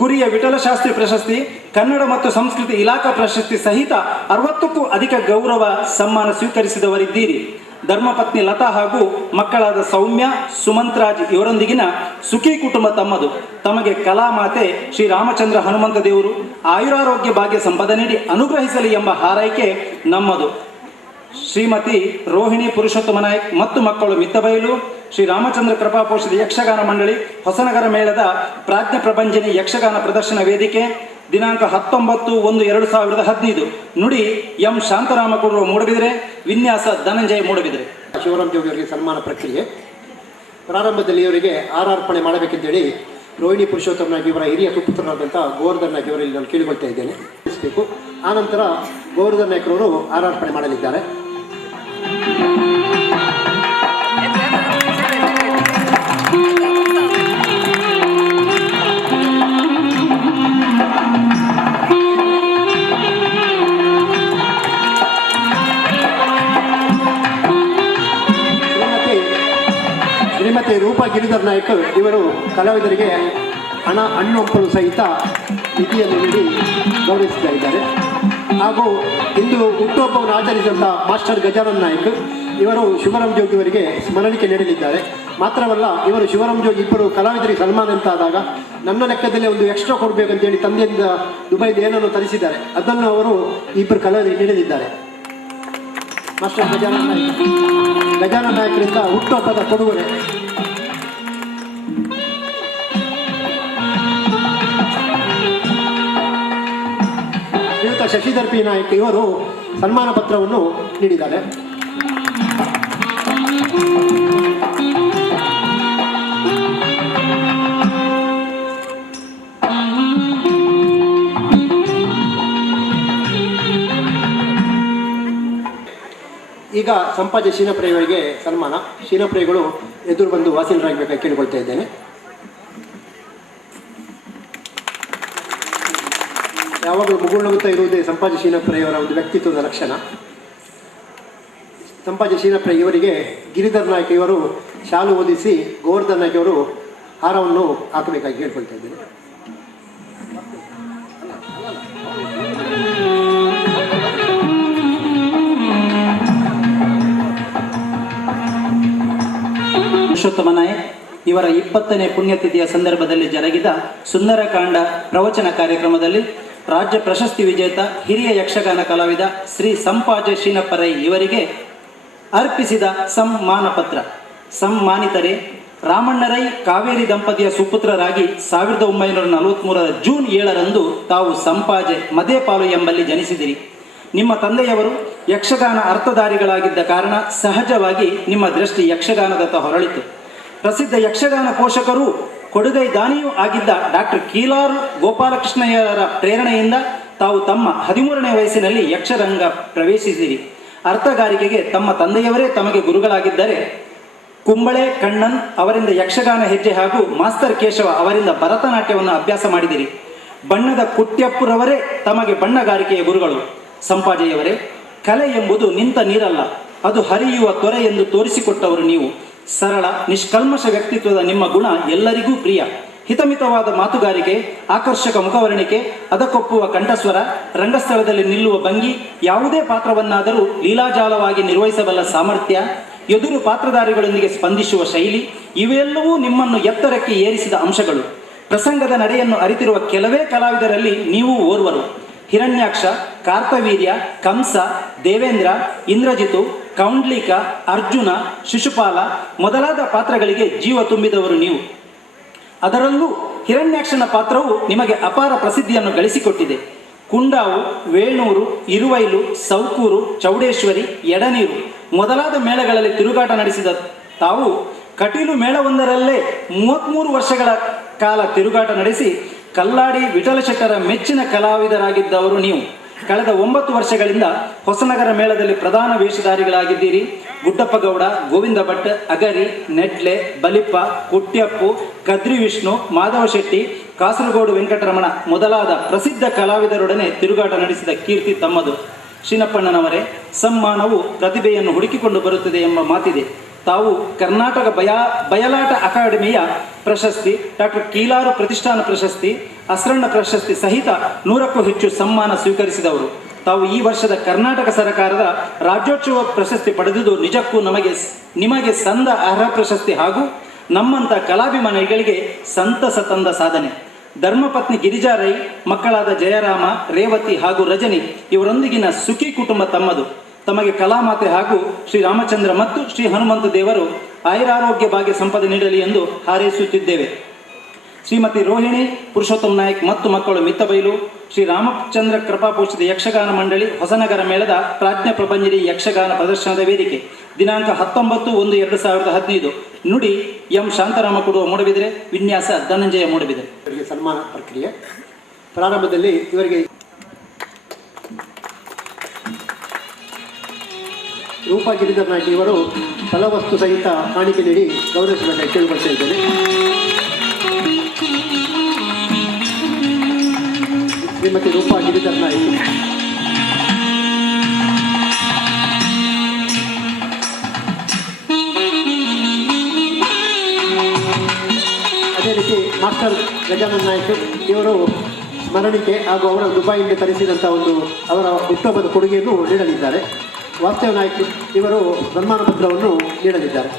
ಕುರಿಯ ವಿಠಲಶಾಸ್ತ್ರಿ ಪ್ರಶಸ್ತಿ, ಕನ್ನಡ ಮತ್ತು ಸಂಸ್ಕೃತಿ ಇಲಾಖಾ ಪ್ರಶಸ್ತಿ ಸಹಿತ 60ಕ್ಕೂ ಅಧಿಕ ಗೌರವ ಸಮ್ಮಾನ ಸ್ವೀಕರಿಸಿದವರಿದ್ದೀರಿ. ಧರ್ಮಪತ್ನಿ ಲತಾ ಹಾಗೂ ಮಕ್ಕಳಾದ ಸೌಮ್ಯ, ಸುಮಂತ್ರಾಜ್ ಇವರೊಂದಿಗಿನ ಸುಖಿ ಕುಟುಂಬ ತಮ್ಮದು. ತಮಗೆ ಕಲಾಮಾತೆ ಶ್ರೀ ರಾಮಚಂದ್ರ ಹನುಮಂತ ದೇವರು ಆಯುರಾರೋಗ್ಯ ಭಾಗ್ಯ ಸಂಪದ ನೀಡಿ ಅನುಗ್ರಹಿಸಲಿ ಎಂಬ ಹಾರೈಕೆ ನಮ್ಮದು. ಶ್ರೀಮತಿ ರೋಹಿಣಿ ಪುರುಷೋತ್ತಮ ನಾಯಕ್ ಮತ್ತು ಮಕ್ಕಳು ಮಿತ್ತಬೈಲು, ಶ್ರೀ ರಾಮಚಂದ್ರ ಕೃಪಾಪೋಷಿತ ಯಕ್ಷಗಾನ ಮಂಡಳಿ, ಹೊಸನಗರ ಮೇಳದ ಪ್ರಾಜ್ಞ ಪ್ರಭಂಜನಿ ಯಕ್ಷಗಾನ ಪ್ರದರ್ಶನ ವೇದಿಕೆ, ದಿನಾಂಕ 19/1/2015. ನುಡಿ ಎಂ ಶಾಂತರಾಮ ಕೊಡುವ ಮೂಡಬಿದರೆ, ವಿನ್ಯಾಸ ಧನಂಜಯ ಮೂಡಬಿದರೆ. ಶಿವರಾಮ್ ಜೋಗಿ ಅವರಿಗೆ ಸನ್ಮಾನ ಪ್ರಕ್ರಿಯೆ ಪ್ರಾರಂಭದಲ್ಲಿ ಇವರಿಗೆ ಆರಾರ್ಪಣೆ ಮಾಡಬೇಕೆಂದೇಳಿ ರೋಹಿಣಿ ಪುರುಷೋತ್ತಮ ನಾಯಕ್ ಇವರ ಹಿರಿಯ ಸುಪುತ್ರರಾದಂಥ ಗೋವರ್ಧನ್ ನಾಯಕ್ ಅವರಲ್ಲಿ ನಾನು ಕೇಳಿಕೊಳ್ತಾ ಇದ್ದೇನೆ. ಆನಂತರ ಗೋವರ್ಧನ್ ನಾಯಕರವರು ಆರಾರ್ಪಣೆ ಮಾಡಲಿದ್ದಾರೆ. ಶ್ರೀಮತಿ ರೂಪಾ ಗಿರಿಧರ್ ನಾಯಕ್ ಇವರು ಕಲಾವಿದರಿಗೆ ಹಣ್ಣು ಹಂಪಲು ಸಹಿತ ನಿಧಿಯನ್ನು ನೀಡಿ ಗೌರವಿಸ್ತಾ ಇದ್ದಾರೆ. ಹಾಗೂ ಇಂದು ಹುಟ್ಟುಹಬ್ಬವನ್ನು ಆಚರಿಸಿದಂಥ ಮಾಸ್ಟರ್ ಗಜಾನನ್ ನಾಯಕ್ ಇವರು ಶಿವರಾಮ್ ಜೋಗಿ ಅವರಿಗೆ ಸ್ಮರಣಿಕೆ ನೀಡಲಿದ್ದಾರೆ. ಮಾತ್ರವಲ್ಲ, ಇವರು ಶಿವರಾಮ್ ಜೋಗಿ ಇಬ್ಬರು ಕಲಾವಿದರಿಗೆ ಸನ್ಮಾನ ಅಂತ ಆದಾಗ ನನ್ನ ಲೆಕ್ಕದಲ್ಲಿ ಒಂದು ಎಕ್ಸ್ಟ್ರಾ ಕೊಡಬೇಕಂತೇಳಿ ತಂದೆಯಿಂದ ದುಬೈದ ಏನನ್ನು ತರಿಸಿದ್ದಾರೆ, ಅದನ್ನು ಅವರು ಇಬ್ಬರು ಕಲಾವಿದರಿಗೆ ನೀಡಲಿದ್ದಾರೆ. ಮಾಸ್ಟರ್ ಗಜಾನನ್ ನಾಯಕರಿಂದ ಹುಟ್ಟುಹಬ್ಬದ ಕೊಡುಗೊರೆ. ಶ್ರೀಯುತ ಶಶಿಧರ್ ಪಿ ನಾಯಕ್ ಇವರು ಸನ್ಮಾನ ಪತ್ರವನ್ನು ನೀಡಿದ್ದಾರೆ. ಈಗ ಸಂಪಾಜೆ ಶೀನಪ್ರಿಯವರಿಗೆ ಸನ್ಮಾನ. ಶೀನಪ್ರಿಯಗಳು ಎದುರು ಬಂದು ವಾಸೀನರಾಗಬೇಕಾಗಿ ಕೇಳಿಕೊಳ್ತಾ ಇದ್ದೇನೆ. ಯಾವಾಗಲೂ ಮುಗುಳ್ನಗುತ್ತಾ ಇರುವುದೇ ಸಂಪಾಜೆ ಶೀನಪ್ರಿಯವರ ಒಂದು ವ್ಯಕ್ತಿತ್ವದ ಲಕ್ಷಣ. ಸಂಪಾಜೆ ಶೀನಪ್ರಿಯ ಇವರಿಗೆ ಗಿರಿಧರ್ ನಾಯಕ್ ಇವರು ಶಾಲು ಓದಿಸಿ ಗೋವರ್ಧನ್ ನಾಯಕ್ ಇವರು ಹಾರವನ್ನು ಹಾಕಬೇಕಾಗಿ ಕೇಳ್ಕೊಳ್ತಾ ಇದ್ದೇನೆ. ಪುರುಷೋತ್ತಮ ನಾಯಕ್ ಇವರ 20ನೇ ಪುಣ್ಯತಿಥಿಯ ಸಂದರ್ಭದಲ್ಲಿ ಜರುಗಿದ ಸುಂದರಕಾಂಡ ಪ್ರವಚನ ಕಾರ್ಯಕ್ರಮದಲ್ಲಿ ರಾಜ್ಯ ಪ್ರಶಸ್ತಿ ವಿಜೇತ ಹಿರಿಯ ಯಕ್ಷಗಾನ ಕಲಾವಿದ ಶ್ರೀ ಸಂಪಾಜೆ ಶೀನಪ್ಪರೈ ಇವರಿಗೆ ಅರ್ಪಿಸಿದ ಸಮ್ಮಾನ ಪತ್ರ. ಸಮ್ಮಾನಿತರೇ, ರಾಮಣ್ಣರೈ ಕಾವೇರಿ ದಂಪತಿಯ ಸುಪುತ್ರರಾಗಿ 1943 ಜೂನ್ 7ರಂದು ತಾವು ಸಂಪಾಜೆ ಮದೇಪಾಲು ಎಂಬಲ್ಲಿ ಜನಿಸಿದಿರಿ. ನಿಮ್ಮ ತಂದೆಯವರು ಯಕ್ಷಗಾನ ಅರ್ಥಧಾರಿಗಳಾಗಿದ್ದ ಕಾರಣ ಸಹಜವಾಗಿ ನಿಮ್ಮ ದೃಷ್ಟಿ ಯಕ್ಷಗಾನದತ್ತ ಹೊರಳಿತು. ಪ್ರಸಿದ್ಧ ಯಕ್ಷಗಾನ ಪೋಷಕರು ಕೊಡುಗೈ ದಾನಿಯೂ ಆಗಿದ್ದ ಡಾಕ್ಟರ್ ಕೀಲಾರು ಗೋಪಾಲಕೃಷ್ಣಯ್ಯರ ಪ್ರೇರಣೆಯಿಂದ ತಾವು ತಮ್ಮ 13ನೇ ವಯಸ್ಸಿನಲ್ಲಿ ಯಕ್ಷರಂಗ ಪ್ರವೇಶಿಸಿದಿರಿ. ಅರ್ಥಗಾರಿಕೆಗೆ ತಮ್ಮ ತಂದೆಯವರೇ ತಮಗೆ ಗುರುಗಳಾಗಿದ್ದರೆ ಕುಂಬಳೆ ಕಣ್ಣನ್ ಅವರಿಂದ ಯಕ್ಷಗಾನ ಹೆಜ್ಜೆ ಹಾಗೂ ಮಾಸ್ತರ್ ಕೇಶವ ಅವರಿಂದ ಭರತನಾಟ್ಯವನ್ನು ಅಭ್ಯಾಸ ಮಾಡಿದಿರಿ. ಬಣ್ಣದ ಕುಟ್ಯಪ್ಪುರವರೇ ತಮಗೆ ಬಣ್ಣಗಾರಿಕೆಯ ಗುರುಗಳು. ಸಂಪಾಜೆಯವರೇ, ಕಲೆ ಎಂಬುದು ನಿಂತ ನೀರಲ್ಲ, ಅದು ಹರಿಯುವ ತೊರೆ ಎಂದು ತೋರಿಸಿಕೊಟ್ಟವರು ನೀವು. ಸರಳ ನಿಷ್ಕಲ್ಮಶ ವ್ಯಕ್ತಿತ್ವದ ನಿಮ್ಮ ಗುಣ ಎಲ್ಲರಿಗೂ ಪ್ರಿಯ. ಹಿತಮಿತವಾದ ಮಾತುಗಾರಿಕೆ, ಆಕರ್ಷಕ ಮುಖವರ್ಣಿಕೆ, ಅದಕ್ಕೊಪ್ಪುವ ಕಂಠಸ್ವರ, ರಂಗಸ್ಥಳದಲ್ಲಿ ನಿಲ್ಲುವ ಭಂಗಿ, ಯಾವುದೇ ಪಾತ್ರವನ್ನಾದರೂ ಲೀಲಾಜಾಲವಾಗಿ ನಿರ್ವಹಿಸಬಲ್ಲ ಸಾಮರ್ಥ್ಯ, ಎದುರು ಪಾತ್ರಧಾರಿಗಳೊಂದಿಗೆ ಸ್ಪಂದಿಸುವ ಶೈಲಿ, ಇವೆಲ್ಲವೂ ನಿಮ್ಮನ್ನು ಎತ್ತರಕ್ಕೆ ಏರಿಸಿದ ಅಂಶಗಳು. ಪ್ರಸಂಗದ ನಡೆಯನ್ನು ಅರಿತಿರುವ ಕೆಲವೇ ಕಲಾವಿದರಲ್ಲಿ ನೀವು ಓರ್ವರು. ಹಿರಣ್ಯಾಕ್ಷ, ಕಾರ್ತವೀರ್ಯ, ಕಂಸ, ದೇವೇಂದ್ರ, ಇಂದ್ರಜಿತು, ಕೌಂಡ್ಲಿಕ, ಅರ್ಜುನ, ಶಿಶುಪಾಲ ಮೊದಲಾದ ಪಾತ್ರಗಳಿಗೆ ಜೀವ ತುಂಬಿದವರು ನೀವು. ಅದರಲ್ಲೂ ಹಿರಣ್ಯಾಕ್ಷನ ಪಾತ್ರವು ನಿಮಗೆ ಅಪಾರ ಪ್ರಸಿದ್ಧಿಯನ್ನು ಗಳಿಸಿಕೊಟ್ಟಿದೆ. ಕುಂಡಾವು, ವೇಣೂರು, ಇರುವೈಲು, ಸೌಕೂರು, ಚೌಡೇಶ್ವರಿ, ಎಡನೀರು ಮೊದಲಾದ ಮೇಳಗಳಲ್ಲಿ ತಿರುಗಾಟ ನಡೆಸಿದ ತಾವು ಕಟೀಲು ಮೇಳವೊಂದರಲ್ಲೇ 33 ವರ್ಷಗಳ ಕಾಲ ತಿರುಗಾಟ ನಡೆಸಿ ಕಲ್ಲಾಡಿ ವಿಠಲಶೆಟ್ಟರ ಮೆಚ್ಚಿನ ಕಲಾವಿದರಾಗಿದ್ದವರು ನೀವು. ಕಳೆದ 9 ವರ್ಷಗಳಿಂದ ಹೊಸನಗರ ಮೇಳದಲ್ಲಿ ಪ್ರಧಾನ ವೇಷಧಾರಿಗಳಾಗಿದ್ದೀರಿ. ಗುಡ್ಡಪ್ಪ ಗೌಡ, ಗೋವಿಂದ ಭಟ್, ಅಗರಿ, ನೆಡ್ಲೆ, ಬಲಿಪ್ಪ, ಕುಟ್ಯಪ್ಪು, ಕದ್ರಿ ವಿಷ್ಣು, ಮಾಧವ ಶೆಟ್ಟಿ, ಕಾಸರಗೋಡು ವೆಂಕಟರಮಣ ಮೊದಲಾದ ಪ್ರಸಿದ್ಧ ಕಲಾವಿದರೊಡನೆ ತಿರುಗಾಟ ನಡೆಸಿದ ಕೀರ್ತಿ ತಮ್ಮದು. ಶೀನಪ್ಪಣ್ಣನವರೇ, ಸಮ್ಮಾನವು ಪ್ರತಿಭೆಯನ್ನು ಹುಡುಕಿಕೊಂಡು ಬರುತ್ತದೆ ಎಂಬ ಮಾತಿದೆ. ತಾವು ಕರ್ನಾಟಕ ಬಯಲಾಟ ಅಕಾಡೆಮಿಯ ಪ್ರಶಸ್ತಿ, ಡಾಕ್ಟರ್ ಕೀಲಾರು ಪ್ರತಿಷ್ಠಾನ ಪ್ರಶಸ್ತಿ, ಅಸ್ರಣ್ಣ ಪ್ರಶಸ್ತಿ ಸಹಿತ 100ಕ್ಕೂ ಹೆಚ್ಚು ಸನ್ಮಾನ ಸ್ವೀಕರಿಸಿದವರು. ತಾವು ಈ ವರ್ಷದ ಕರ್ನಾಟಕ ಸರ್ಕಾರದ ರಾಜ್ಯೋತ್ಸವ ಪ್ರಶಸ್ತಿ ಪಡೆದುದು ನಿಜಕ್ಕೂ ನಿಮಗೆ ಸಂದ ಅರ್ಹ ಪ್ರಶಸ್ತಿ ಹಾಗೂ ನಮ್ಮಂಥ ಕಲಾಭಿಮಾನಿಗಳಿಗೆ ಸಂತಸ ತಂದ ಸಾಧನೆ. ಧರ್ಮಪತ್ನಿ ಗಿರಿಜಾ ರೈ, ಮಕ್ಕಳಾದ ಜಯರಾಮ, ರೇವತಿ ಹಾಗೂ ರಜನಿ ಇವರೊಂದಿಗಿನ ಸುಖಿ ಕುಟುಂಬ ತಮ್ಮದು. ತಮಗೆ ಕಲಾಮಾತೆ ಹಾಗೂ ಶ್ರೀ ರಾಮಚಂದ್ರ ಮತ್ತು ಶ್ರೀ ಹನುಮಂತ ದೇವರು ಆಯುರಾರೋಗ್ಯ ಭಾಗ್ಯ ಸಂಪದೆ ನೀಡಲಿ ಎಂದು ಹಾರೈಸುತ್ತಿದ್ದೇವೆ. ಶ್ರೀಮತಿ ರೋಹಿಣಿ ಪುರುಷೋತ್ತಮ್ ನಾಯಕ್ ಮತ್ತು ಮಕ್ಕಳು ಮಿತ್ತಬೈಲು, ಶ್ರೀ ರಾಮಚಂದ್ರ ಕೃಪಾಪೋಷಿತ ಯಕ್ಷಗಾನ ಮಂಡಳಿ ಹೊಸನಗರ ಮೇಳದ ಪ್ರಾಜ್ಞಾ ಪ್ರಪಂಚರಿ ಯಕ್ಷಗಾನ ಪ್ರದರ್ಶನದ ವೇದಿಕೆ ದಿನಾಂಕ 19/1/2015. ನುಡಿ ಎಂ ಶಾಂತಾರಾಮ ಕೊಡುವ ಮೂಡಬಿದರೆ, ವಿನ್ಯಾಸ ಧನಂಜಯ ಮೂಡಬಿದರೆ. ಇವರಿಗೆ ಸನ್ಮಾನ ಪ್ರಕ್ರಿಯೆ ಪ್ರಾರಂಭದಲ್ಲಿ ಇವರಿಗೆ ರೂಪಾ ಗಿರಿಧರ್ ನಾಯ್ಕ ಇವರು ಫಲವಸ್ತು ಸಹಿತ ಕಾಣಿಕೆ ನೀಡಿ ಗೌರವಿಸಬೇಕಾಗಿ ಕೇಳಿಕೊಳ್ತಾ ಇದ್ದೇನೆ. ಶ್ರೀಮತಿ ರೂಪಾ ಗಿರಿಧರ್ ನಾಯ್ಕ. ಅದೇ ರೀತಿ ಮಾಸ್ಟರ್ ಗಜಾನನ್ ನಾಯ್ಕ ಇವರು ಸ್ಮರಣಿಕೆ ಹಾಗೂ ಅವರ ದುಬೈಯಿಂದ ತರಿಸಿದಂಥ ಅವರ ಹುಟ್ಟುಹಬ್ಬದ ಕೊಡುಗೆಯನ್ನು ನೀಡಲಿದ್ದಾರೆ. ವಾಸ್ತವ ನಾಯ್ಕ ಇವರು ಸನ್ಮಾನ ಪತ್ರವನ್ನು ನೀಡಲಿದ್ದಾರೆ.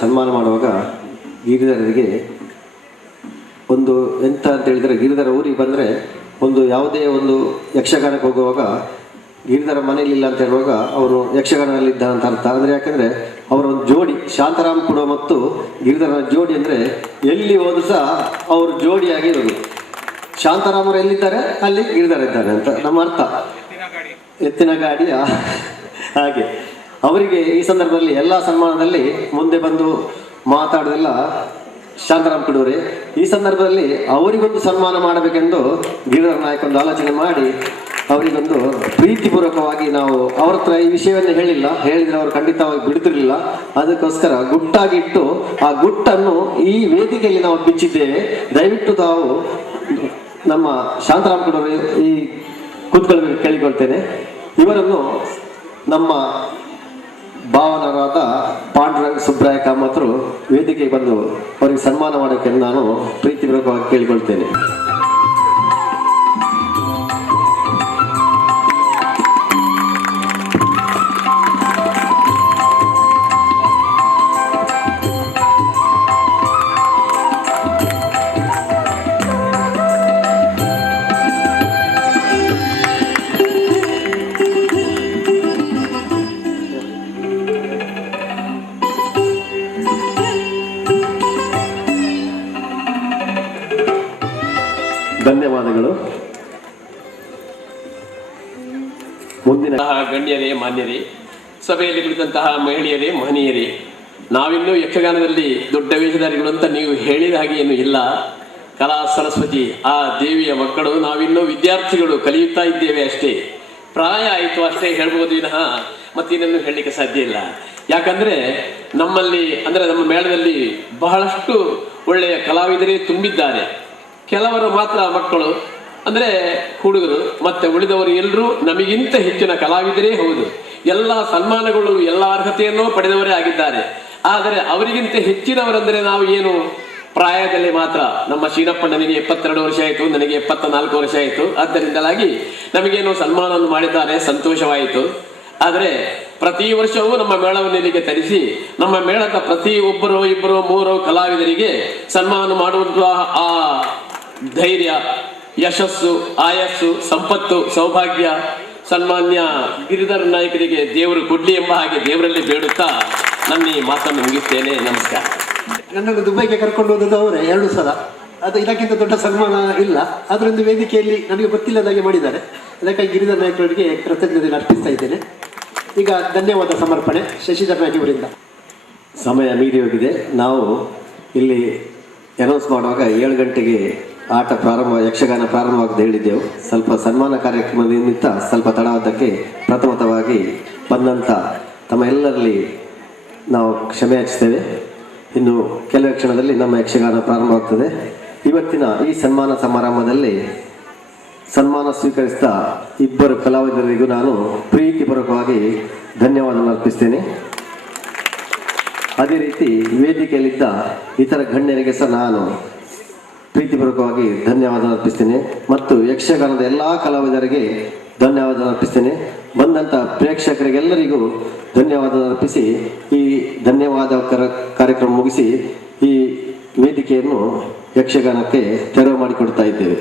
ಸನ್ಮಾನ ಮಾಡುವಾಗ ಗಿರಿಧರರಿಗೆ ಒಂದು ಎಂತ ಅಂತ ಹೇಳಿದರೆ, ಗಿರಿಧರ ಊರಿಗೆ ಬಂದರೆ ಯಾವುದೇ ಒಂದು ಯಕ್ಷಗಾನಕ್ಕೆ ಹೋಗುವಾಗ ಗಿರಿಧರ ಮನೆಯಲ್ಲಿಲ್ಲ ಅಂತ ಹೇಳುವಾಗ ಅವರು ಯಕ್ಷಗಾನದಲ್ಲಿದ್ದ ಅಂತ ಅರ್ಥ. ಅಂದರೆ ಯಾಕೆಂದರೆ ಅವರ ಒಂದು ಜೋಡಿ ಶಾಂತಾರಾಮ್ ಕೊಡುವ ಮತ್ತು ಗಿರಿಧರನ ಜೋಡಿ ಅಂದರೆ ಎಲ್ಲಿ ಹೋದ್ರು ಸಹ ಅವರು ಜೋಡಿಯಾಗಿ ಇರೋದು. ಶಾಂತಾರಾಮರು ಎಲ್ಲಿದ್ದಾರೆ ಅಲ್ಲಿ ಗಿರಿಧರ ಇದ್ದಾರೆ ಅಂತ ನಮ್ಮ ಅರ್ಥ. ಎತ್ತಿನ ಗಾಡಿಯ ಹಾಗೆ ಅವರಿಗೆ ಈ ಸಂದರ್ಭದಲ್ಲಿ ಎಲ್ಲ ಸನ್ಮಾನದಲ್ಲಿ ಮುಂದೆ ಬಂದು ಮಾತಾಡೋದೆಲ್ಲ ಶಾಂತಾರಾಮ್ ಕೊಡುವರೆ. ಈ ಸಂದರ್ಭದಲ್ಲಿ ಅವರಿಗೊಂದು ಸನ್ಮಾನ ಮಾಡಬೇಕೆಂದು ಗಿರಿಧರ ನಾಯಕ ಒಂದು ಆಲೋಚನೆ ಮಾಡಿ ಅವರಿಗೊಂದು ಪ್ರೀತಿಪೂರ್ವಕವಾಗಿ ನಾವು ಅವ್ರ ಹತ್ರ ಈ ವಿಷಯವನ್ನು ಹೇಳಿದರೆ ಅವರು ಖಂಡಿತವಾಗಿ ಬಿಡ್ತಿರ್ಲಿಲ್ಲ. ಅದಕ್ಕೋಸ್ಕರ ಗುಟ್ಟಾಗಿಟ್ಟು ಆ ಗುಟ್ಟನ್ನು ಈ ವೇದಿಕೆಯಲ್ಲಿ ನಾವು ಬಿಚ್ಚಿದ್ದೇವೆ. ದಯವಿಟ್ಟು ತಾವು ನಮ್ಮ ಶಾಂತಾರಾಮ್ ಕೊಡುವರೆ ಈ ಕೂತ್ಕೊಳ್ಳಬೇಕು ಕೇಳಿಕೊಳ್ತೇನೆ. ಇವರನ್ನು ನಮ್ಮ ಭಾವನರಾದ ಪಾಂಡುರಂಗ ಸುಬ್ರಾಯ ಕಾಮತ್ರು ವೇದಿಕೆಗೆ ಬಂದು ಅವರಿಗೆ ಸನ್ಮಾನ ಮಾಡೋಕ್ಕೆ ನಾನು ಪ್ರೀತಿಪೂರ್ವಕವಾಗಿ ಕೇಳಿಕೊಳ್ತೇನೆ. ಧನ್ಯವಾದಗಳು. ಮುಂದಿನ ಗಣ್ಯರೇ, ಮಾನ್ಯರೇ, ಸಭೆಯಲ್ಲಿ ಕುಳಿತಂತಹ ಮಹಿಳೆಯರೇ, ಮಹನೀಯರೇ, ನಾವಿನ್ನೂ ಯಕ್ಷಗಾನದಲ್ಲಿ ದೊಡ್ಡ ವೇಷಧಾರಿಗಳು ಅಂತ ನೀವು ಹೇಳಿದ ಹಾಗೆ ಏನು ಇಲ್ಲ. ಕಲಾ ಸರಸ್ವತಿ ಆ ದೇವಿಯ ಮಕ್ಕಳು, ನಾವಿನ್ನೂ ವಿದ್ಯಾರ್ಥಿಗಳು, ಕಲಿಯುತ್ತಾ ಇದ್ದೇವೆ ಅಷ್ಟೇ. ಪ್ರಾಯ ಆಯಿತು ಅಷ್ಟೇ ಹೇಳ್ಬೋದು ವಿನಃ ಮತ್ತೇನನ್ನು ಹೇಳಲಿಕ್ಕೆ ಸಾಧ್ಯ ಇಲ್ಲ. ಯಾಕಂದರೆ ನಮ್ಮಲ್ಲಿ ಅಂದರೆ ನಮ್ಮ ಮೇಳದಲ್ಲಿ ಬಹಳಷ್ಟು ಒಳ್ಳೆಯ ಕಲಾವಿದರೇ ತುಂಬಿದ್ದಾರೆ. ಕೆಲವರು ಮಾತ್ರ ಮಕ್ಕಳು ಅಂದರೆ ಹುಡುಗರು, ಮತ್ತೆ ಉಳಿದವರು ಎಲ್ಲರೂ ನಮಗಿಂತ ಹೆಚ್ಚಿನ ಕಲಾವಿದರೇ ಹೌದು. ಎಲ್ಲ ಸನ್ಮಾನಗಳು ಎಲ್ಲ ಅರ್ಹತೆಯನ್ನೂ ಪಡೆದವರೇ ಆಗಿದ್ದಾರೆ. ಆದರೆ ಅವರಿಗಿಂತ ಹೆಚ್ಚಿನವರಂದರೆ ನಾವು ಏನು ಪ್ರಾಯದಲ್ಲಿ ಮಾತ್ರ. ನಮ್ಮ ಶೀನಪ್ಪಣ್ಣನಿಗೆ 72 ವರ್ಷ ಆಯಿತು, ನನಗೆ 74 ವರ್ಷ ಆಯಿತು. ಆದ್ದರಿಂದಲಾಗಿ ನಮಗೇನು ಸನ್ಮಾನವನ್ನು ಮಾಡಿದ್ದಾರೆ, ಸಂತೋಷವಾಯಿತು. ಆದರೆ ಪ್ರತಿ ವರ್ಷವೂ ನಮ್ಮ ಮೇಳವನ್ನು ಇಲ್ಲಿಗೆ ತರಿಸಿ ನಮ್ಮ ಮೇಳದ ಪ್ರತಿ ಒಬ್ಬರು, ಇಬ್ಬರು, ಮೂರು ಕಲಾವಿದರಿಗೆ ಸನ್ಮಾನ ಮಾಡುವಂತಹ ಆ ಧೈರ್ಯ, ಯಶಸ್ಸು, ಆಯಸ್ಸು, ಸಂಪತ್ತು, ಸೌಭಾಗ್ಯ ಸನ್ಮಾನ್ಯ ಗಿರಿಧರ್ ನಾಯಕರಿಗೆ ದೇವರು ಕೊಡ್ಲಿ ಎಂಬ ಹಾಗೆ ದೇವರಲ್ಲಿ ಬೇಡುತ್ತಾ ನನ್ನ ಈ ಮಾತನ್ನು ಮುಗಿಸ್ತೇನೆ. ನಮಸ್ಕಾರ. ನನ್ನನ್ನು ದುಬೈಗೆ ಕರ್ಕೊಂಡು ಹೋದದ್ದು ಅವರೇ 2 ಸಲ. ಅದು ಇದಕ್ಕಿಂತ ದೊಡ್ಡ ಸನ್ಮಾನ ಇಲ್ಲ. ಅದರೊಂದು ವೇದಿಕೆಯಲ್ಲಿ ನನಗೆ ಗೊತ್ತಿಲ್ಲದಾಗೆ ಮಾಡಿದ್ದಾರೆ. ಅದಕ್ಕಾಗಿ ಗಿರಿಧರ್ ನಾಯಕರಿಗೆ ಕೃತಜ್ಞತೆ ಅರ್ಪಿಸ್ತಾ ಇದ್ದೇನೆ. ಈಗ ಧನ್ಯವಾದ ಸಮರ್ಪಣೆ ಶಶಿಧರ್ ನಾಯಕ್ ಅವರಿಂದ. ಸಮಯ ಮೀರಿ ಹೋಗಿದೆ. ನಾವು ಇಲ್ಲಿ ಅನೌನ್ಸ್ ಮಾಡುವಾಗ 7 ಗಂಟೆಗೆ ಯಕ್ಷಗಾನ ಪ್ರಾರಂಭವಾಗದೆ ಹೇಳಿದ್ದೆವು. ಸ್ವಲ್ಪ ಸನ್ಮಾನ ಕಾರ್ಯಕ್ರಮದ ನಿಮಿತ್ತ ಸ್ವಲ್ಪ ತಡವಾದ್ದಕ್ಕೆ ಪ್ರಥಮತವಾಗಿ ಬಂದಂಥ ತಮ್ಮ ಎಲ್ಲರಲ್ಲಿ ನಾವು ಕ್ಷಮೆ ಯಾಚಿಸ್ತೇವೆ. ಇನ್ನು ಕೆಲವೇ ಕ್ಷಣದಲ್ಲಿ ನಮ್ಮ ಯಕ್ಷಗಾನ ಪ್ರಾರಂಭವಾಗ್ತದೆ. ಇವತ್ತಿನ ಈ ಸನ್ಮಾನ ಸಮಾರಂಭದಲ್ಲಿ ಸನ್ಮಾನ ಸ್ವೀಕರಿಸಿದ ಇಬ್ಬರು ಕಲಾವಿದರಿಗೂ ನಾನು ಪ್ರೀತಿಪೂರ್ವಕವಾಗಿ ಧನ್ಯವಾದ ಅರ್ಪಿಸ್ತೇನೆ. ಅದೇ ರೀತಿ ವೇದಿಕೆಯಲ್ಲಿದ್ದ ಇತರ ಗಣ್ಯರಿಗೆ ಸಹ ನಾನು ಪ್ರೀತಿಪೂರ್ವಕವಾಗಿ ಧನ್ಯವಾದ ಅರ್ಪಿಸ್ತೇನೆ ಮತ್ತು ಯಕ್ಷಗಾನದ ಎಲ್ಲ ಕಲಾವಿದರಿಗೆ ಧನ್ಯವಾದ ಅರ್ಪಿಸ್ತೇನೆ. ಬಂದಂಥ ಪ್ರೇಕ್ಷಕರಿಗೆಲ್ಲರಿಗೂ ಧನ್ಯವಾದ ಅರ್ಪಿಸಿ ಈ ಧನ್ಯವಾದ ಕಾರ್ಯಕ್ರಮ ಮುಗಿಸಿ ಈ ವೇದಿಕೆಯನ್ನು ಯಕ್ಷಗಾನಕ್ಕೆ ತೆರವು ಮಾಡಿಕೊಡ್ತಾ ಇದ್ದೇವೆ.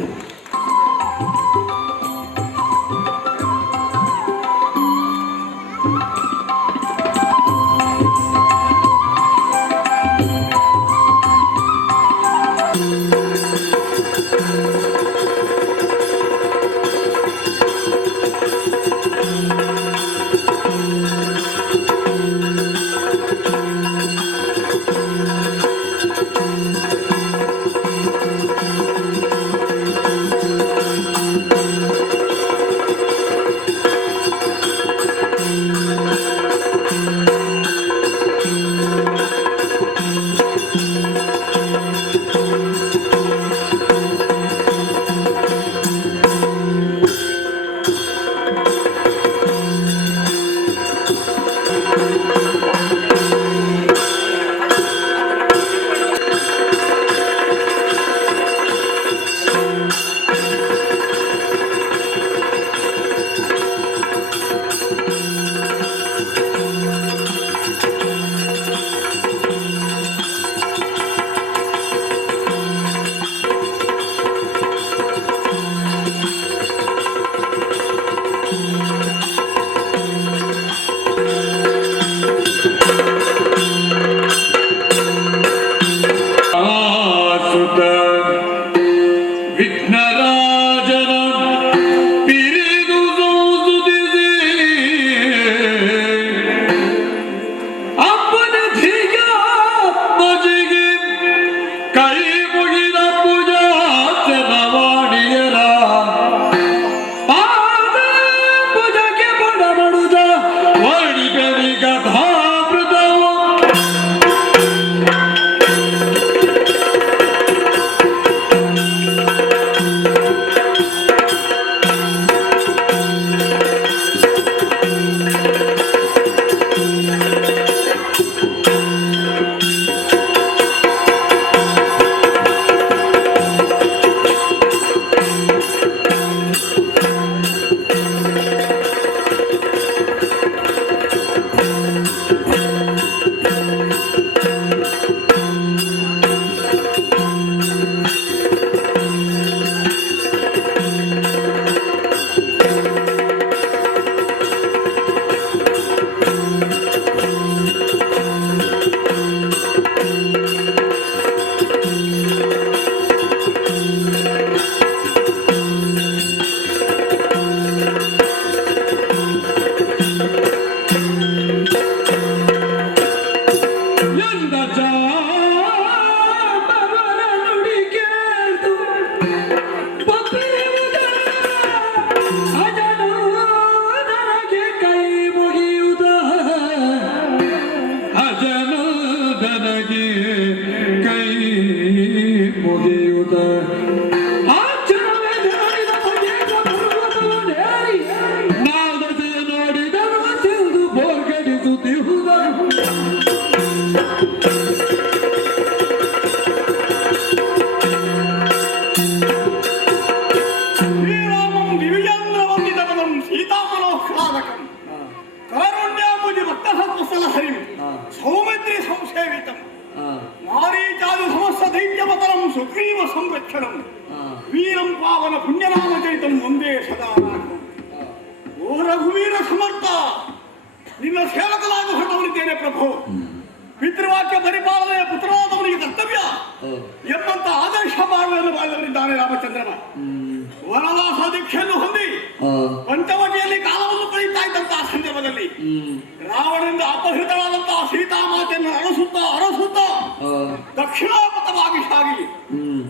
ದಕ್ಷಿಣಾಪಥವಾಗಿ ಸಾಗಿ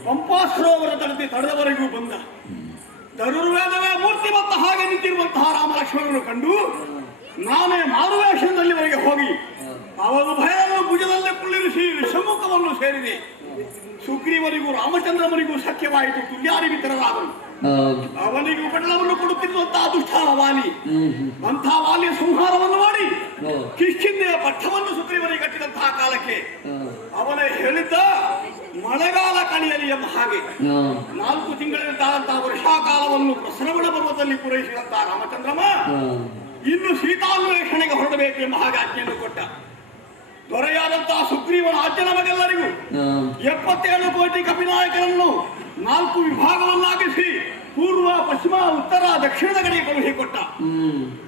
ಪಂಪಾ ಸರೋವರ ತಡೆದವರೆಗೂ ಬಂದ. ಧನುರ್ವೇದವೇ ಮೂರ್ತಿಮತ್ತ ಹಾಗೆ ನಿಂತಿರುವಂತಹ ರಾಮ ಲಕ್ಷ್ಮಣರನ್ನು ಕಂಡು ನಾನೇ ಮಾರುವೇಷದಲ್ಲಿವರೆಗೆ ಹೋಗಿ ಅವರು ಭಯವನ್ನು ಭುಜದಲ್ಲೇ ಕುಳ್ಳಿರಿಸಿ ಸಮ್ಮುಖವನ್ನು ಸೇರಿದೆ. ಸುಗ್ರೀವನಿಗೂ ರಾಮಚಂದ್ರನಿಗೂ ಸಖ್ಯವಾಯಿತು. ತುಲ್ಯಾರಿವಿತರರಾದರು. ಅವನಿಗೂ ಪಟ್ಟಣವನ್ನು ಕೊಡುತ್ತಿರುವಂತಹ ದುಷ್ಟ ವಾಲಿ ಅಂಥ ವಾಲಿಯ ಸಂಹಾರವನ್ನು ಮಾಡಿ ಕಿಷ್ಕಿಂದೆಯ ಪಟ್ಟವನ್ನು ಸುಗ್ರೀವನಿಗೆ ಕಟ್ಟಿದಂತಹ ಕಾಲಕ್ಕೆ ಅವನೇ ಹೇಳಿದ್ದ ಮಳೆಗಾಲ ಕಳೆಯಲಿ ಎಂಬ ಹಾಗೆ 4 ತಿಂಗಳಿಂದಾದಂತಹ ವರ್ಷಾಕಾಲವನ್ನು ಶ್ರವಣ ಪರ್ವತದಲ್ಲಿ ಪೂರೈಸಿದಂತಹ ರಾಮಚಂದ್ರಮ ಇನ್ನು ಸೀತಾನ್ವೇಷಣೆಗೆ ಹೊರಡಬೇಕು ಎಂಬ ಹಾಗೆ ಆಜ್ಞೆಯನ್ನು ಕೊಟ್ಟ. ದೊರೆಯಾದಂತಹ ಸುಗ್ರೀವನ ಆಜ್ಞೆ ನಮಗೆಲ್ಲರಿಗೂ 77 ಕೋಟಿ ಕಪಿನಾಯಕರನ್ನು 4 ವಿಭಾಗವನ್ನಾಗಿಸಿ ಪೂರ್ವ, ಪಶ್ಚಿಮ, ಉತ್ತರ, ದಕ್ಷಿಣದ ಕಡೆಗೆ ಕಳುಹಿಕೊಟ್ಟ.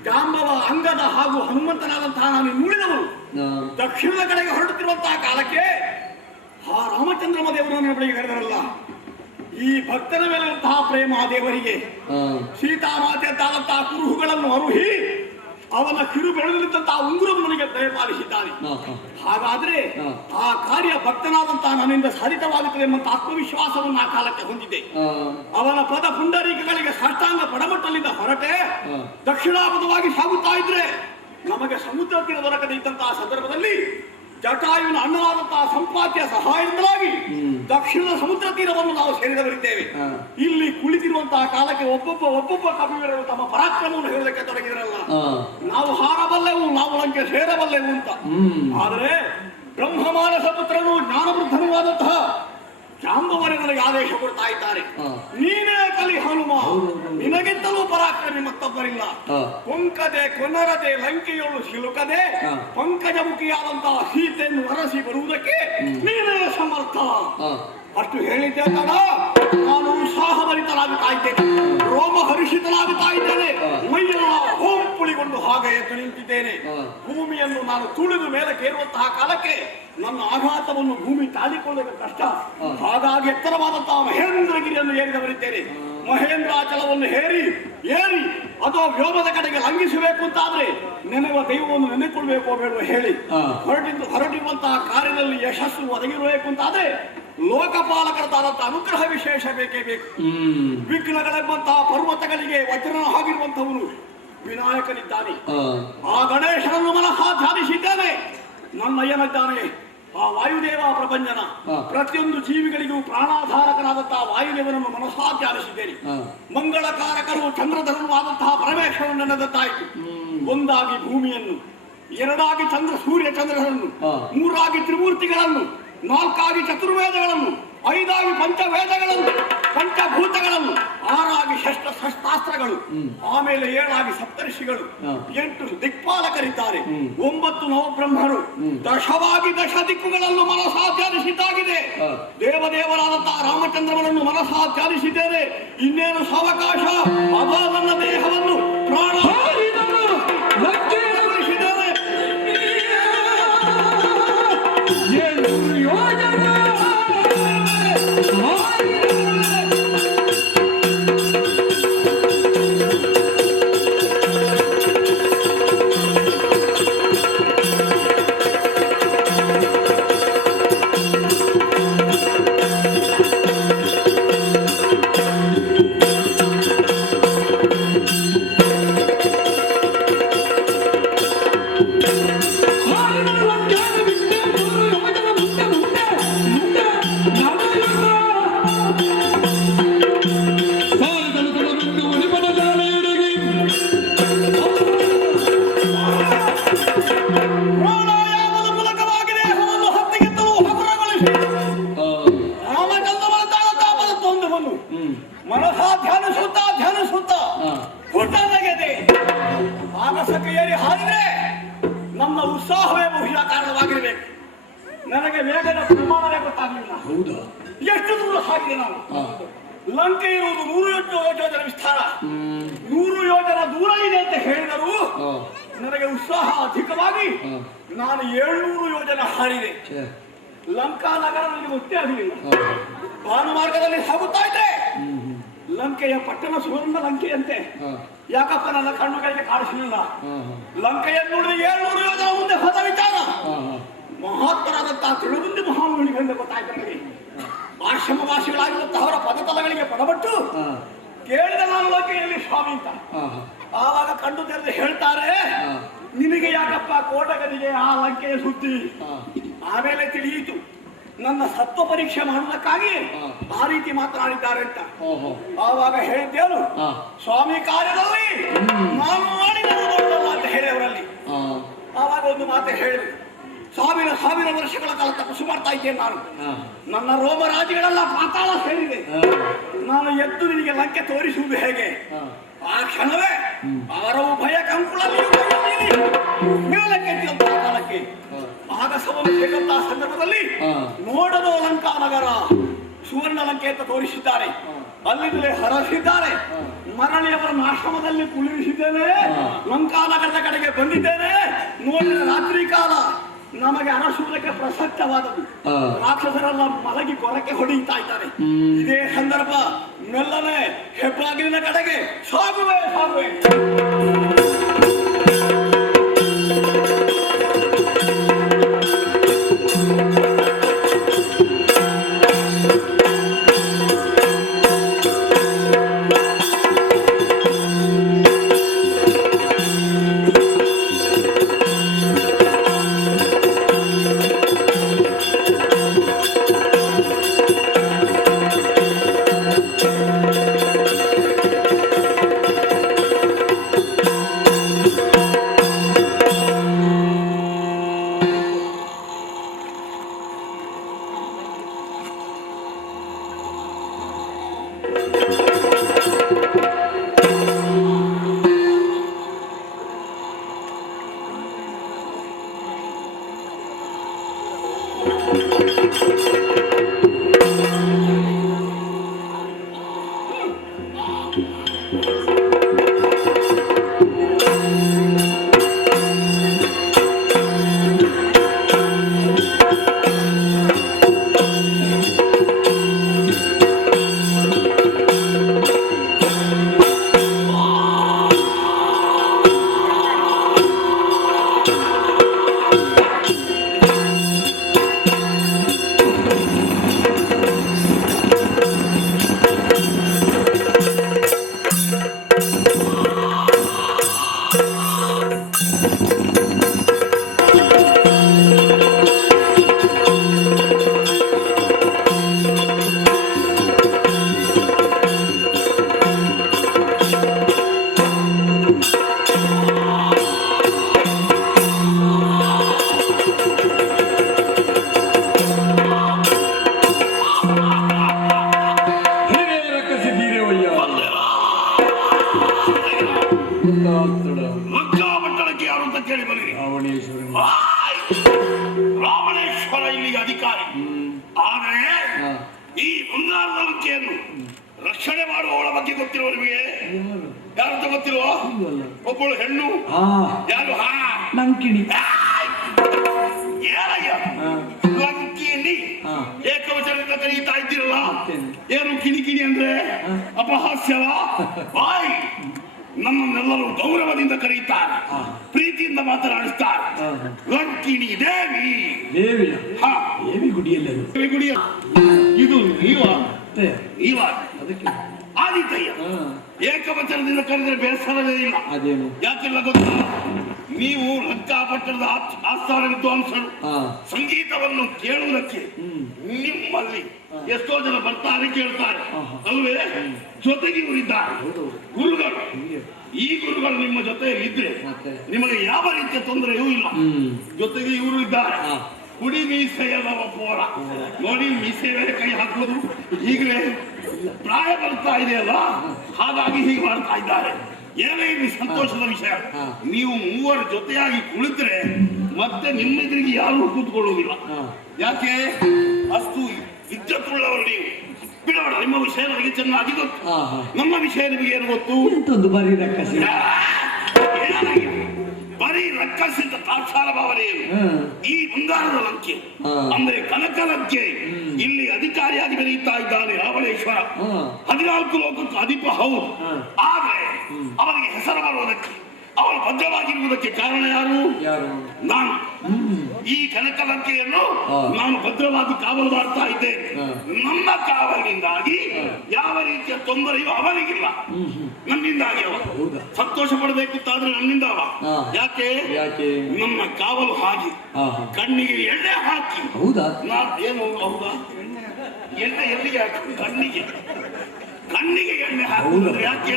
ಜಾಂಬವ, ಅಂಗದ ಹಾಗೂ ಹನುಮಂತನಾದಂತಹ ನಾನು ಇನ್ನುಳಿದವರು ದಕ್ಷಿಣದ ಕಡೆಗೆ ಹೊರಡುತ್ತಿರುವಂತಹ ಕಾಲಕ್ಕೆ ಆ ರಾಮಚಂದ್ರಮ ದೇವರನ್ನು ಬಳಿಗೆ ಕರೆದರಲ್ಲ. ಈ ಭಕ್ತನ ಮೇಲಿರುವಂತಹ ಪ್ರೇಮ ಆ ದೇವರಿಗೆ ಸೀತಾಮಾತೆ ಅಂತಾದಂತಹ ಕುರುಹುಗಳನ್ನು ಅರುಹಿ ಅವನ ಕಿರು ಬೆಳೆದಿರುವಂತಹ ಉಂಗುರವನಿಗೆ ದಯಪಾಲಿಸಿದ್ದಾನೆ. ಹಾಗಾದ್ರೆ ಆ ಕಾರ್ಯ ಭಕ್ತನಾದಂತಹ ನನ್ನಿಂದ ಸಾಧಿತವಾಗುತ್ತದೆ ಎಂಬ ಆತ್ಮವಿಶ್ವಾಸವನ್ನು ಆ ಕಾಲಕ್ಕೆ ಹೊಂದಿದೆ. ಅವನ ಪದ ಪುಂಡರೀಕಗಳಿಗೆ ಸಾಷ್ಟಾಂಗ ಪಡಮಟ್ಟಲಿಂದ ಹೊರಟೆ ದಕ್ಷಿಣಾಪದವಾಗಿ ಸಾಗುತ್ತಾ ಇದ್ರೆ ನಮಗೆ ಸಮುದ್ರ ತೀರ ದೊರಕದೆ ಇದ್ದಂತಹ ಸಂದರ್ಭದಲ್ಲಿ ಜಟಾಯುವಿನ ಅಣ್ಣನಾದಂತಹ ಸಂಪಾತಿಯ ಸಹಾಯದಿಂದಾಗಿ ದಕ್ಷಿಣದ ಸಮುದ್ರ ತೀರವನ್ನು ನಾವು ಸೇರಿದವರಿದ್ದೇವೆ. ಇಲ್ಲಿ ಕುಳಿತಿರುವಂತಹ ಕಾಲಕ್ಕೆ ಒಬ್ಬೊಬ್ಬ ಕವಿವೀರರು ತಮ್ಮ ಪರಾಕ್ರಮವನ್ನು ಹೇಳೋದಕ್ಕೆ ತೊಡಗಿದ್ರಲ್ಲ. ನಾವು ಹಾರಬಲ್ಲೆವು, ನಾವು ಲಂಕೆ ಸೇರಬಲ್ಲೆವು ಅಂತ. ಆದರೆ ಬ್ರಹ್ಮಮಾನಸ ಪುತ್ರನು ಜ್ಞಾನವೃದ್ಧನೂ ಆದಂತಹ ಜಾಂಬವರೇ ನನಗೆ ಆದೇಶ ಕೊಡ್ತಾ ಇದ್ದಾರೆ. ನೀನೇ ಕಲಿ ಹನುಮ, ನಿನಗಿಂತಲೂ ಪರಾಕ್ರಮಿ ಮತ್ತೊಬ್ಬರಿಲ್ಲ. ಕೊಂಕದೆ ಕೊನರದೆ ಲಂಕೆಯೊಳು ಸಿಲುಕದೆ ಪಂಕಜಮುಖಿಯಾದಂತಹ ಸೀತೆಯನ್ನು ಅರಸಿ ಬರುವುದಕ್ಕೆ ನೀನೇ ಸಮರ್ಥ. ಅಷ್ಟು ಹೇಳಿದ್ದೆ ತಡ ನಾನು ಉತ್ಸಾಹಭರಿತನಾಗುತ್ತಾ ಇದ್ದೇನೆ, ರೋಮ ಹರ್ಷಿತನಾಗುತ್ತಾ ಇದ್ದೇನೆ, ಮೈಯೆಲ್ಲ ಹೋಂಪುಳಿಗೊಂಡು ಹಾಗೆ ಎದ್ದು ನಿಂತಿದ್ದೇನೆ. ಭೂಮಿಯನ್ನು ನಾನು ತುಳಿದು ಮೇಲಕ್ಕೆ ಏರುವಂತಹ ಕಾಲಕ್ಕೆ ನನ್ನ ಆಘಾತವನ್ನು ಭೂಮಿ ತಾಳಿಕೊಳ್ಳಲು ಕಷ್ಟ. ಹಾಗಾಗಿ ಎತ್ತರವಾದಂತಹ ಮಹೇಂದ್ರಗಿರಿಯನ್ನು ಏರಿದವರಿದ್ದೇನೆ. ಮಹೇಂದ್ರಾಚಲವನ್ನು ಏರಿ ಅದೋ ವ್ಯೋಮದ ಕಡೆಗೆ ಲಂಘಿಸಬೇಕು ಅಂತಾದ್ರೆ ನೆನೆವ ದೈವವನ್ನು ನೆನೆಕೊಳ್ಬೇಕೋ ಬೇಡವೋ ಹೇಳಿ ಹೊರಟಿರುವಂತಹ ಕಾರ್ಯದಲ್ಲಿ ಯಶಸ್ಸು ಒದಗಿರಬೇಕು ಅಂತಾದ್ರೆ ಲೋಕಪಾಲಕರದಾದಂತಹ ಅನುಗ್ರಹ ವಿಶೇಷ ಬೇಕೇ ಬೇಕು. ವಿಘ್ನಗಳೆಂಬಂತಹ ಪರ್ವತಗಳಿಗೆ ವಜ್ರನ ಆಗಿರುವಂತವನು ವಿನಾಯಕನಿದ್ದಾನೆ. ಆ ಗಣೇಶನನ್ನು ಮನಃ ಧ್ಯಾನಿಸಿದ್ದೇನೆ. ನನ್ನ ಏನಿದ್ದಾನೆ ಆ ವಾಯುದೇವ ಪ್ರಪಂಚನ ಪ್ರತಿಯೊಂದು ಜೀವಿಗಳಿಗೂ ಪ್ರಾಣಾಧಾರಕನಾದಂತಹ ವಾಯುದೇವನನ್ನು ಮನಸ್ಸಾ ಧ್ಯಾನಿಸಿದ್ದೇನೆ. ಮಂಗಳಕಾರಕರು ಚಂದ್ರಧರನು ಆದಂತಹ ಪರಮೇಶ್ವರನು ನೆನೆದದ್ದಾಯಿತು. ಒಂದಾಗಿ ಭೂಮಿಯನ್ನು, ಎರಡಾಗಿ ಸೂರ್ಯ ಚಂದ್ರರನ್ನು, ಮೂರಾಗಿ ತ್ರಿಮೂರ್ತಿಗಳನ್ನು, ನಾಲ್ಕಾಗಿ ಚತುರ್ವೇದಗಳನ್ನು, ಐದಾಗಿ ಪಂಚವೇದಗಳನ್ನು, ಪಂಚಭೂತಗಳನ್ನು, ಆರಾಗಿ ಶಸ್ತ್ರಾಸ್ತ್ರಗಳು, ಆಮೇಲೆ 7 ಸಪ್ತರ್ಷಿಗಳು, 8 ದಿಕ್ಪಾಲಕರಿದ್ದಾರೆ, 9 ನವಬ್ರಹ್ಮರು, ದಶವಾಗಿ 10 ದಿಕ್ಕುಗಳನ್ನು ಮನಸಾ ಧ್ಯಾನಿಸಿದ್ದಾಗಿದೆ. ದೇವದೇವರಾದಂತಹ ರಾಮಚಂದ್ರನನ್ನು ಮನಸಾ ಧ್ಯಾನಿಸಿದ್ದೇನೆ. ಇನ್ನೇನು ಸಾವಕಾಶ ಅದ ನನ್ನ ದೇಹವನ್ನು ಪ್ರಾಣ ಮನಸಾ ಧ್ಯಾನಿಸುತ್ತಾ ಪುಟ್ಟನಗೆದೆ ಆಗಸಕ್ಕೆ ಏರಿ ಹಾರಿದ್ರೆ ನಮ್ಮ ಉತ್ಸಾಹವೇ ಬಹುಶಃ ಕಾರಣವಾಗಿರಬೇಕು. ನನಗೆ ವೇಗದ ಪ್ರಮಾಣವೇ ಗೊತ್ತಾಗಲಿಲ್ಲ. ಎಷ್ಟು ದೂರ ಸಾಗಿದೆ ನಾವು. ಲಂಕೆ ಇರುವುದು 100 ಯೋಜನೆ ವಿಸ್ತಾರ, 100 ಯೋಜನೆ ದೂರ ಇದೆ ಅಂತ ಹೇಳಿದರು. ನನಗೆ ಉತ್ಸಾಹ ಅಧಿಕವಾಗಿ ನಾನು 700 ಯೋಜನೆ ಹಾರಿದೆ. ಲಂಕಾ ನಗರ ನನಗೆ ಗೊತ್ತೇ ಆಗಲಿಲ್ಲ. ಭಾನುಮಾರ್ಗದಲ್ಲಿ ಸಾಗುತ್ತಾ ಇದ್ದೆ. ಲಂಕೆಯ ಪಟ್ಟಣ ಸುವರ್ಣ ಲಂಕೆಯಂತೆ ಯಾಕಪ್ಪ ನನ್ನ ಕಣ್ಣುಗಳಿಗೆ ಕಾಣಿಸಲಿಲ್ಲ. ಲಂಕೆಯನ್ನು 700 ಯೋಜನೆ ಮುಂದೆ ಹೋದ ವಿಚಾರ ಮಹತ್ತರಾದಂತಹ ತಿಳುಗುಂದಿ ಮಹಾಮುನಿಗಳಿಂದ ಗೊತ್ತಾಯ್ತು ನನಗೆ. ಆಶ್ರಮವಾಸಿಗಳಾಗಿರುವಂತಹವರ ಪದತಲಗಳಿಗೆ ಪಡಬಟ್ಟು ಕೇಳಿದ ನಾನು ಲಂಕೆಯಲ್ಲಿ ಸ್ವಾಮಿ ಅಂತ. ಆವಾಗ ಕಂಡು ತೆರೆದು ಹೇಳ್ತಾರೆ, ನಿನಗೆ ಯಾಕಪ್ಪ ಕೋಟಗನಿಗೆ ಆ ಲಂಕೆಯ ಸುದ್ದಿ? ಆಮೇಲೆ ತಿಳಿಯಿತು ನನ್ನ ಸತ್ವ ಪರೀಕ್ಷೆ ಮಾಡುವುದಕ್ಕಾಗಿ ಆ ರೀತಿ ಮಾತನಾಡಿದ್ದಾರೆ ಅಂತ. ಆವಾಗ ಹೇಳಿದ್ದೇನು, ಸ್ವಾಮಿ ಕಾರ್ಯದಲ್ಲಿ ನಾನು ಮಾಡಿದ್ದು ದೊಡ್ಡದಲ್ಲ ಅಂತ ಹೇಳಿ ಅವರಲ್ಲಿ. ಆವಾಗ ಒಂದು ಮಾತು ಹೇಳಿದ್ರು, ಸಾವಿರ ವರ್ಷಗಳ ಕಾಲ ತಪಸ್ಸು ಮಾಡ್ತಾ ಇದ್ದೇನೆ ನಾನು, ನನ್ನ ರೋಮರಾಜಿಗಳೆಲ್ಲ ಪಾತಾಳ ಸೇರಿದೆ, ನಾನು ಎದ್ದು ನಿನಗೆ ಲಂಕೆ ತೋರಿಸುವುದು ಹೇಗೆ? ಆ ಕ್ಷಣವೇ ಅವರ ಉಭಯ ಕಂಕುಳಲ್ಲಿ ಮೇಲಕ್ಕೆ ಪಾತಾಳಕ್ಕೆ ಆಗಸವನ್ನು ಸಿಗುವಂತಹ ಸಂದರ್ಭದಲ್ಲಿ ನೋಡಲು ಲಂಕಾ ನಗರ ಸುವರ್ಣ ಲಂಕೆ ಅಂತ ತೋರಿಸಿದ್ದಾರೆ. ಅಲ್ಲಿಂದಲೇ ಹರಸಿದ್ದಾರೆ. ಮರಳಿ ಅವರನ್ನು ಆಶ್ರಮದಲ್ಲಿ ಕುಳ್ಳಿರಿಸಿದ್ದೇನೆ. ಲಂಕಾ ನಗರದ ಕಡೆಗೆ ಬಂದಿದ್ದೇನೆ. ನೋಡಿದ ರಾತ್ರಿ ಕಾಲ ನಮಗೆ ಅರಸುವುದಕ್ಕೆ ಪ್ರಸಕ್ತವಾದದ್ದು. ರಾಕ್ಷಸರೆಲ್ಲ ಮಲಗಿ ಕೊರಕ್ಕೆ ಹೊಡೆಯುತ್ತಾ ಇದ್ದಾರೆ. ಇದೇ ಸಂದರ್ಭ ಮೆಲ್ಲನೆ ಹೆಬ್ಬಾಗಿಲಿನ ಕಡೆಗೆ ಸಾಗುವೆ. ಲಂಕಾಪಟ್ಟಣಕ್ಕೆ ಯಾರು ಅಂತ ಕೇಳಿ ಬನ್ನಿ. ರಾವಣೇಶ್ವರ ಇಲ್ಲಿಗೆ ಅಧಿಕಾರಿ. ಆದರೆ ಈ ಬಂಗಾರದ ಲಂಕೆಯನ್ನು ರಕ್ಷಣೆ ಮಾಡುವವಳ ಬಗ್ಗೆ ಗೊತ್ತಿರುವ ನಿಮಗೆ? ಯಾರಂತ ಗೊತ್ತಿರುವ? ಒಬ್ಬಳು ಹೆಣ್ಣು. ಯಾರು? ಲಂಕಿಣಿ. ಏನಯ್ಯ ಲಂಕಿಣಿ ಏಕವಚನದಿಂದ ಕರೀತಾ ಇದ್ದೀರಲ್ಲ, ಏನು ಕಿಣಿಕಿಣಿ ಅಂದ್ರೆ ಅಪಹಾಸ್ಯವ? ಬಾಯ್, ನಮ್ಮನ್ನೆಲ್ಲರೂ ಗೌರವದಿಂದ ಕರೆಯುತ್ತಾರೆ, ಪ್ರೀತಿಯಿಂದ ಮಾತನಾಡಿಸ್ತಾರೆ. ಲಂಕಿಣಿ ದೇವಿ. ದೇವಿ ಗುಡಿಯಲ್ಲಿ ಇದು ನೀವ ಆದಿತ್ಯ ಏಕವಚನದಿಂದ ಕರೆದ್ರೆ ಬೇಸರವೇ ಇಲ್ಲ. ಯಾಕೆಲ್ಲ ಗೊತ್ತಾ? ನೀವು ಲಂಕಾಪಟ್ಟಣದ ಆಸ್ಥಾನ ವಿದ್ವಾಂಸರು. ಸಂಗೀತವನ್ನು ಕೇಳುವುದಕ್ಕೆ ನಿಮ್ಮಲ್ಲಿ ಎಷ್ಟೋ ಜನ ಬರ್ತಾರೆ, ಕೇಳ್ತಾರೆ ಅಲ್ವೇ? ಜೊತೆಗೆ ಇವರಿದ್ದಾರೆ ಗುರುಗಳು. ಈ ಗುರುಗಳು ನಿಮ್ಮ ಜೊತೆಯಲ್ಲಿ ಇದ್ರೆ ನಿಮಗೆ ಯಾವ ರೀತಿಯ ತೊಂದರೆಯೂ ಇಲ್ಲ. ಜೊತೆಗೆ ಇವರು ಇದ್ದಾರೆ, ಕುಡಿ ಮೀಸೆಯಲ್ಲ ಪೋರ. ನೋಡಿ, ಮೀಸೆ ಮೇಲೆ ಕೈ ಹಾಕುವುದು ಈಗಲೇ ಪ್ರಾಯ ಬರ್ತಾ ಇದೆಯಲ್ಲ, ಹಾಗಾಗಿ ಹೀಗೆ ಮಾಡ್ತಾ ಇದ್ದಾರೆ. ಏನೇ ಇಲ್ಲಿ ಸಂತೋಷದ ವಿಷಯ, ನೀವು ಮೂವರ ಜೊತೆಯಾಗಿ ಕುಳಿತರೆ ಮತ್ತೆ ನಿಮ್ಮೆದುರಿಗೆ ಯಾರು ಕೂತ್ಕೊಳ್ಳುವುದಿಲ್ಲ. ಯಾಕೆ? ಅಷ್ಟು ವಿದ್ಯುತ್ತುಳ್ಳವರು ನೀವು. ಬಿಡೋಣ, ನಿಮ್ಮ ವಿಷಯ ನನಗೆ ಚೆನ್ನಾಗಿ ಗೊತ್ತು. ನಮ್ಮ ವಿಷಯ ನಿಮಗೆ ಏನು ಗೊತ್ತು? ಬರೀ ರಕ್ಕಸಿದ್ದ ತಾತ್ಸಾರ ಭಾವನೆಯನ್ನು ಈ ಬಂಗಾರದ ಲಂಕೆ ಅಂದ್ರೆ ಕನಕ ಲಂಕೆ ಇಲ್ಲಿ ಅಧಿಕಾರಿಯಾಗಿ ಬೆರೆಯುತ್ತಾ ಇದ್ದಾನೆ ರಾವಣೇಶ್ವರ. 14 ಲೋಕಕ್ಕೂ ಅಧಿಪ ಹೌದು. ಆದ್ರೆ ಅವನಿಗೆ ಹೆಸರು ಬರುವುದಕ್ಕೆ ಅವನು ಭದ್ರವಾಗಿರುವುದಕ್ಕೆ ಕಾರಣ ಯಾರು? ಯಾರು? ನಾನು. ಈ ಕನಕಲಂಕೆಯನ್ನು ನಾನು ಭದ್ರವಾಗಿ ಕಾವಲು ಮಾಡ್ತಾ ಇದ್ದೇನೆ. ನನ್ನ ಕಾವಲಿನಿಂದಾಗಿ ಯಾವ ರೀತಿಯ ತೊಂದರೆಯೂ ಅವನಿಗಿಲ್ಲ, ನನ್ನಿಂದಾಗಿ ಅವ ಸಂತೋಷ ಪಡಬೇಕಿತ್ತಾದ್ರೆ ನನ್ನಿಂದ ಅವ. ಯಾಕೆ? ನನ್ನ ಕಾವಲು ಹಾಗೆ ಕಣ್ಣಿಗೆ ಎಣ್ಣೆ ಹಾಕಿ. ಹೌದಾ? ನಾನು ಏನು ಹೌದಾ? ಎಣ್ಣೆ ಎಲ್ಲಿಗೆ ಹಾಕಿ? ಕಣ್ಣಿಗೆ ಎಣ್ಣೆ ಹಾಕುವುದಂದ್ರೆ ಯಾಕೆ?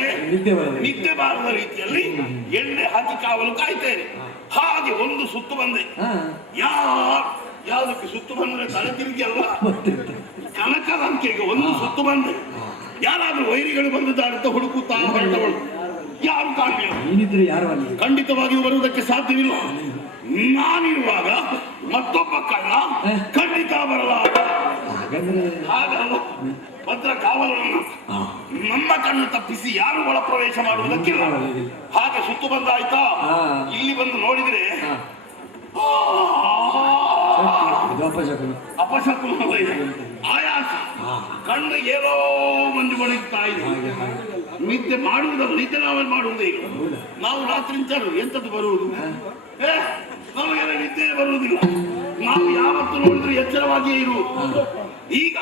ನಿದ್ದೆ ಬಾರದ ರೀತಿಯಲ್ಲಿ ಎಣ್ಣೆ ಹಾಕಿ ಕಾವಲು ಕಾಯ್ತೇನೆ. ಹಾಗೆ ಒಂದು ಸುತ್ತು ಬಂದೆ. ಯಾವುದಕ್ಕೆ ಸುತ್ತು ಬಂದ್ರೆ ತಲೆ ತಿರುಗಿ ಅಲ್ಲ, ಕನಕಲಂಕೆಗೆ ಒಂದು ಸುತ್ತು ಬಂದೆ. ಯಾರಾದ್ರೂ ವೈರಿಗಳು ಬಂದಿದ್ದಾರೆ ಅಂತ ಹುಡುಕುತ್ತಾ ಹೊರಟವಳು, ಯಾರು ಕಾಣಲಿಲ್ಲ. ಖಂಡಿತವಾಗಿಯೂ ಬರುವುದಕ್ಕೆ ಸಾಧ್ಯವಿಲ್ಲ. ನಾನಿರುವಾಗ ಮತ್ತೊಬ್ಬ ಕಳ್ಳ ಖಂಡಿತ ಬರಲಾರ. ಹಾಗಲ್ಲ, ಭದ್ರ ಕಾವಲನ್ನು ನಮ್ಮ ಕಣ್ಣು ತಪ್ಪಿಸಿ ಯಾರು ಒಳ ಪ್ರವೇಶ ಮಾಡುವುದಕ್ಕಿಲ್ಲ. ಹಾಗೆ ಸುತ್ತು ಬಂದಾಯ್ತಾ, ಇಲ್ಲಿ ಬಂದು ನೋಡಿದ್ರೆ ಅಪಶಕುನ ಆಯಾಸ, ಕಣ್ಣು ಏನೋ ಮಂಜು ಬಳಿತಾ ಇದೆ. ನಿದ್ದೆ ಮಾಡುವುದಲ್ಲ, ನಿದ್ದೆ ನಾವೇ ಮಾಡುವುದೇ ಇಲ್ಲ. ನಾವು ರಾತ್ರಿ ಎಂತದ್ದು ಬರುವುದು? ನಮಗೆಲ್ಲ ನಿದ್ದೆ ಬರುವುದಿಲ್ಲ. ನಾವು ಯಾವತ್ತು ನೋಡಿದ್ರೆ ಎಚ್ಚರವಾಗಿಯೇ ಇರುವುದು. ಈಗ